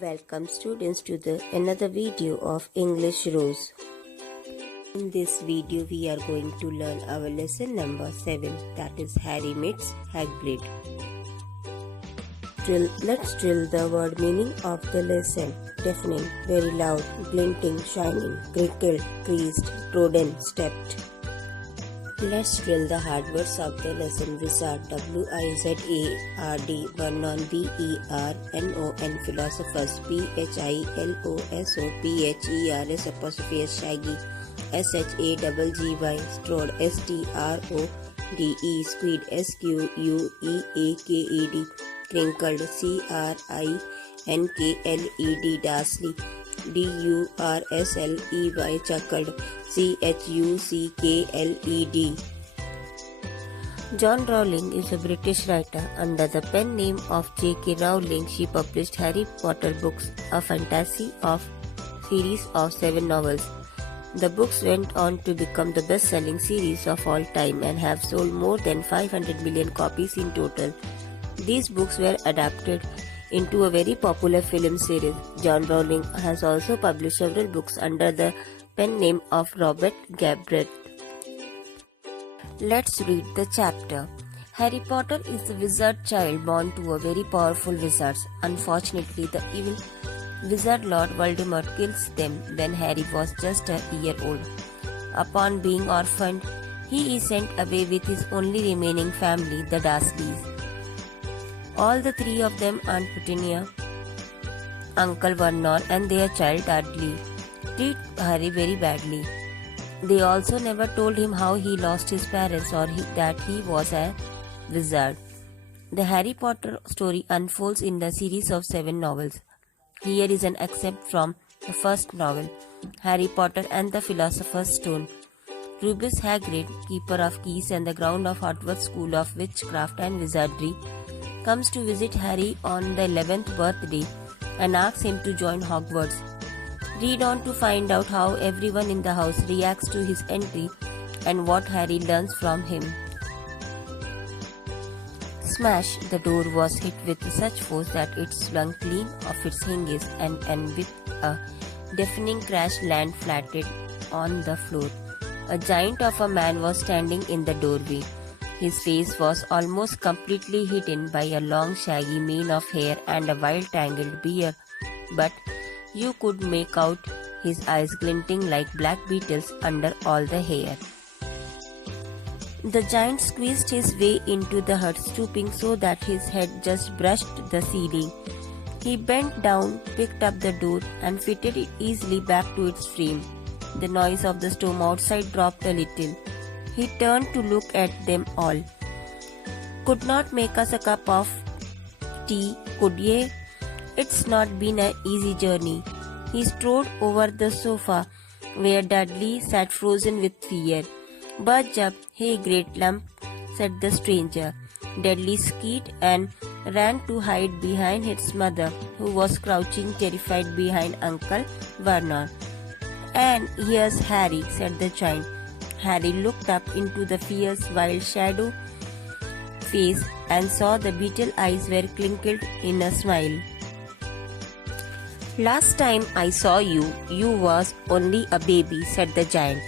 Welcome students to the another video of English Rose. In this video we are going to learn our lesson number 7, that is Harry meets Hagrid. Let's drill the word meaning of the lesson. Deafening, very loud, glinting, shining, crinkled, creased, trodden, stepped. Let's drill the hard words of the lesson. Wizard, W-I-Z-A-R-D, Vernon, V-E-R-N-O-N, Philosophers, P-H-I-L-O-S-O-P-H-E-R-S, apostrophe S, Shaggy, S-H-A-G-G-Y, Strode, S-T-R-O-D-E, Squid, S-Q-U-E-A-K-E-D, Crinkled, C-R-I-N-K-L-E-D, Darsley, D-U-R-S-L-E-Y, Chuckled, C-H-U-C-K-L-E-D. John Rowling is a British writer. Under the pen name of J.K. Rowling, she published Harry Potter books, a fantasy series of 7 novels. The books went on to become the best-selling series of all time and have sold more than 500 million copies in total. These books were adapted into a very popular film series. John Rowling has also published several books under the pen name of Robert Galbraith. Let's read the chapter. Harry Potter is a wizard child born to a very powerful wizard. Unfortunately, the evil wizard Lord Voldemort kills them when Harry was just a year old. Upon being orphaned, he is sent away with his only remaining family, the Dursleys. All the three of them, Aunt Petunia, Uncle Vernon and their child Dudley, treat Harry very badly. They also never told him how he lost his parents or that he was a wizard. The Harry Potter story unfolds in the series of 7 novels. Here is an excerpt from the first novel, Harry Potter and the Philosopher's Stone. Rubeus Hagrid, keeper of keys and the ground of Hogwarts School of Witchcraft and Wizardry, comes to visit Harry on the 11th birthday and asks him to join Hogwarts. Read on to find out how everyone in the house reacts to his entry and what Harry learns from him. Smash! The door was hit with such force that it swung clean off its hinges and with a deafening crash land flattened on the floor. A giant of a man was standing in the doorway. His face was almost completely hidden by a long shaggy mane of hair and a wild tangled beard, but you could make out his eyes glinting like black beetles under all the hair. The giant squeezed his way into the hut, stooping so that his head just brushed the ceiling. He bent down, picked up the door, and fitted it easily back to its frame. The noise of the storm outside dropped a little. He turned to look at them all. "Could not make us a cup of tea, could ye? It's not been an easy journey." He strode over the sofa where Dudley sat frozen with fear. "Budge up, hey great lump," said the stranger. Dudley skied and ran to hide behind his mother, who was crouching terrified behind Uncle Vernon. "And here's Harry," said the giant. Harry looked up into the fierce wild shadow face and saw the beetle eyes were crinkled in a smile. "Last time I saw you, you was only a baby," said the giant.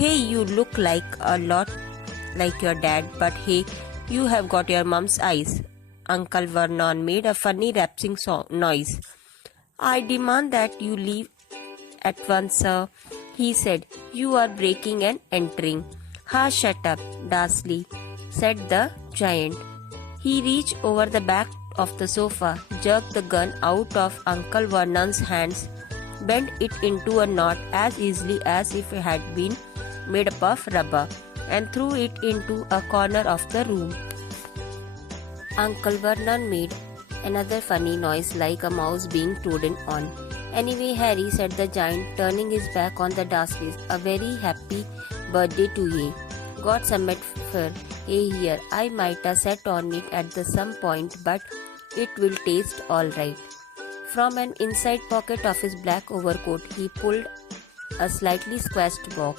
"Hey, you look like a lot like your dad, but hey, you have got your mom's eyes." Uncle Vernon made a funny rapping noise. "I demand that you leave at once, sir," he said. "You are breaking and entering." "Ha, shut up, Darsley," said the giant. He reached over the back of the sofa, jerked the gun out of Uncle Vernon's hands, bent it into a knot as easily as if it had been made up of rubber, and threw it into a corner of the room. Uncle Vernon made another funny noise like a mouse being trodden on. "Anyway, Harry," said the giant, turning his back on the Dursleys, "a very happy birthday to ye. Got some for ye here. I might have sat on it at some point, but it will taste all right." From an inside pocket of his black overcoat, he pulled a slightly squashed box.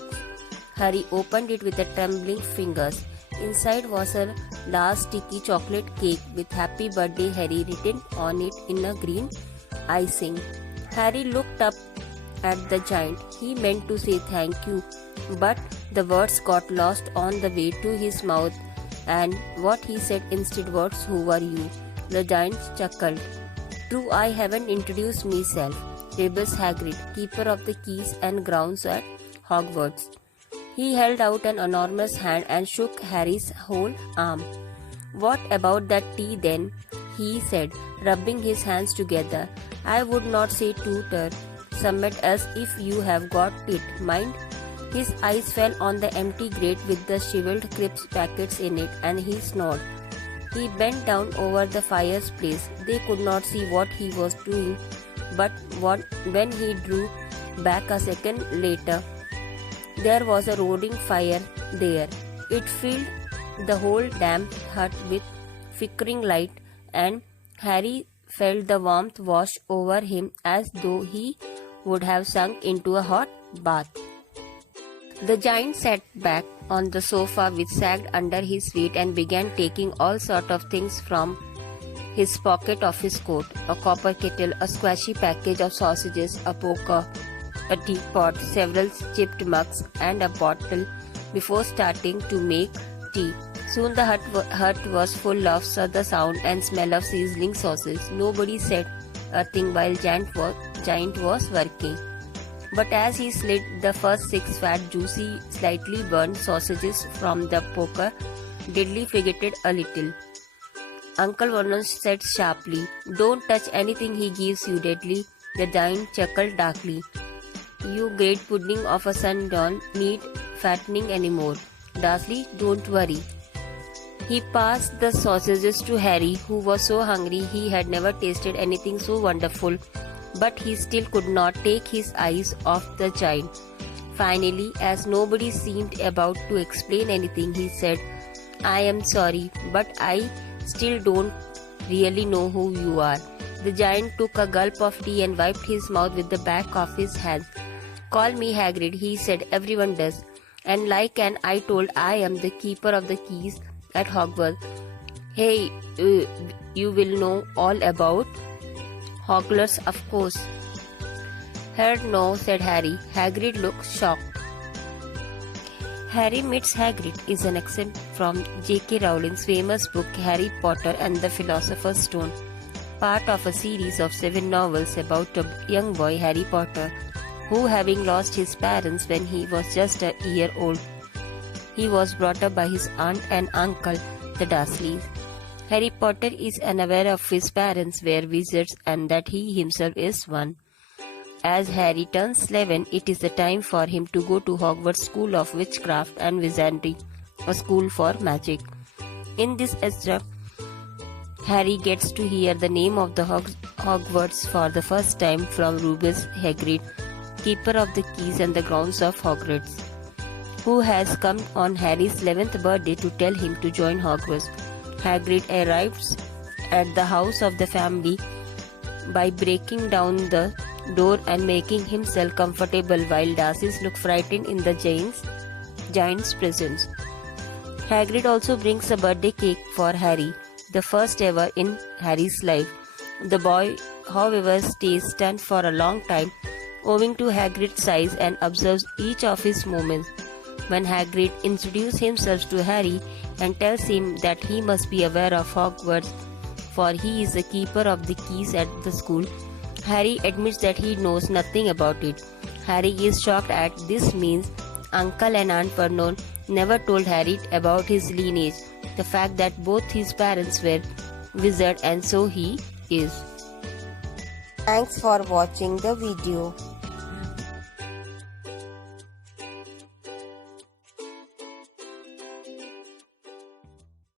Harry opened it with trembling fingers. Inside was a large sticky chocolate cake with "Happy Birthday, Harry" written on it in a green icing. Harry looked up at the giant. He meant to say thank you, but the words got lost on the way to his mouth, and what he said instead was, "Who are you?" The giant chuckled. "True, I haven't introduced myself. Rebus Hagrid, keeper of the keys and grounds at Hogwarts." He held out an enormous hand and shook Harry's whole arm. "What about that tea then?" he said, rubbing his hands together. "I would not say tutor, submit as if you have got it, mind?" His eyes fell on the empty grate with the shriveled crisps packets in it, and he snored. He bent down over the fireplace. They could not see what he was doing, but when he drew back a second later, there was a roaring fire there. It filled the whole damp hut with flickering light, and Harry felt the warmth wash over him as though he would have sunk into a hot bath. The giant sat back on the sofa which sagged under his feet and began taking all sorts of things from his pocket of his coat: a copper kettle, a squashy package of sausages, a poker, a teapot, several chipped mugs, and a bottle before starting to make tea. Soon the hut was full of the sound and smell of sizzling sauces. Nobody said a thing while Giant was working. But as he slid the first 6 fat, juicy, slightly burned sausages from the poker, Dudley fidgeted a little. Uncle Vernon said sharply, "Don't touch anything he gives you, Dudley." The giant chuckled darkly. "You great pudding of a son don't need fattening anymore. Dursley, don't worry." He passed the sausages to Harry, who was so hungry he had never tasted anything so wonderful, but he still could not take his eyes off the giant. Finally, as nobody seemed about to explain anything, he said, "I am sorry, but I still don't really know who you are." The giant took a gulp of tea and wiped his mouth with the back of his hand. "Call me Hagrid," he said. "Everyone does. And like an I told, I am the keeper of the keys at Hogwarts." "Hey, you will know all about Hogwarts, of course." "Heard no," said Harry. Hagrid looked shocked. Harry Meets Hagrid is an excerpt from J.K. Rowling's famous book Harry Potter and the Philosopher's Stone, part of a series of 7 novels about a young boy, Harry Potter, who, having lost his parents when he was just a year old, he was brought up by his aunt and uncle, the Dursleys. Harry Potter is unaware of his parents were wizards and that he himself is one. As Harry turns 11, it is the time for him to go to Hogwarts School of Witchcraft and Wizardry, a school for magic. In this excerpt, Harry gets to hear the name of the Hogwarts for the first time from Rebus Hagrid, keeper of the keys and the grounds of Hogwarts, who has come on Harry's 11th birthday to tell him to join Hogwarts. Hagrid arrives at the house of the family by breaking down the door and making himself comfortable while Darcy looks frightened in the giant's presence. Hagrid also brings a birthday cake for Harry, the first ever in Harry's life. The boy, however, stays stunned for a long time, owing to Hagrid's size, and observes each of his movements. When Hagrid introduces himself to Harry and tells him that he must be aware of Hogwarts, for he is the keeper of the keys at the school, Harry admits that he knows nothing about it. Harry is shocked at this. Means Uncle and Aunt Vernon never told Harry about his lineage, the fact that both his parents were wizards and so he is. Thanks for watching the video.